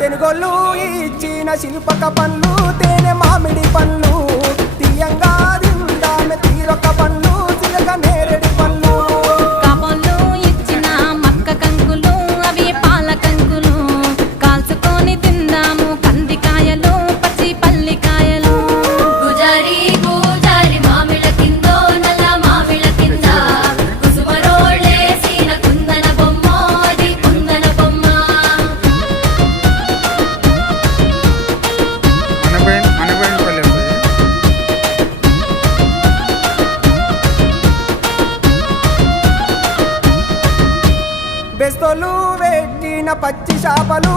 తెనుగోళ్ళు ఇచ్చిన శిల్పక పండ్లు తేనె మామిడి పండ్లు తీయంగా తిందామె తీరొక్క పండ్లు తిరగ నేరేడు పండ్లు కాబోళ్ళు ఇచ్చిన మక్క కంకులు అవి పాల కంకులు కాల్చుకొని తిందాము కందికాయలు పచ్చి పల్లికాయలు గుజారి గుజారి మామిళ్ళ కిందో నల్ల మామిళ్ళ కింద కుసుమరోళ్ళేసిన కుందన బొమ్మ అది కుందన బొమ్మ మనబోయినపల్లి బెస్తోలు పెట్టిన పచ్చి చేపలు